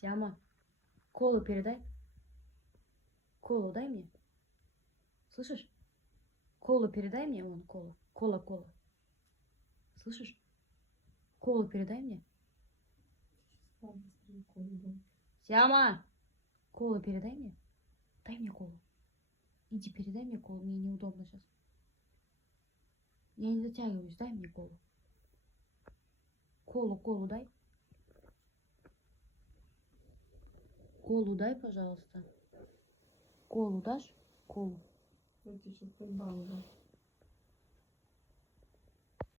Сяма, колу передай. Колу дай мне. Слышишь? Колу передай мне, вон, кола. Кола. Слышишь? Колу передай мне. Сяма! Колу передай мне. Дай мне колу. Иди, передай мне колу. Мне неудобно сейчас. Я не затягиваюсь. Дай мне колу. Колу дай. Колу дай, пожалуйста. Колу дашь? Колу. Я тебе сейчас прибавлю.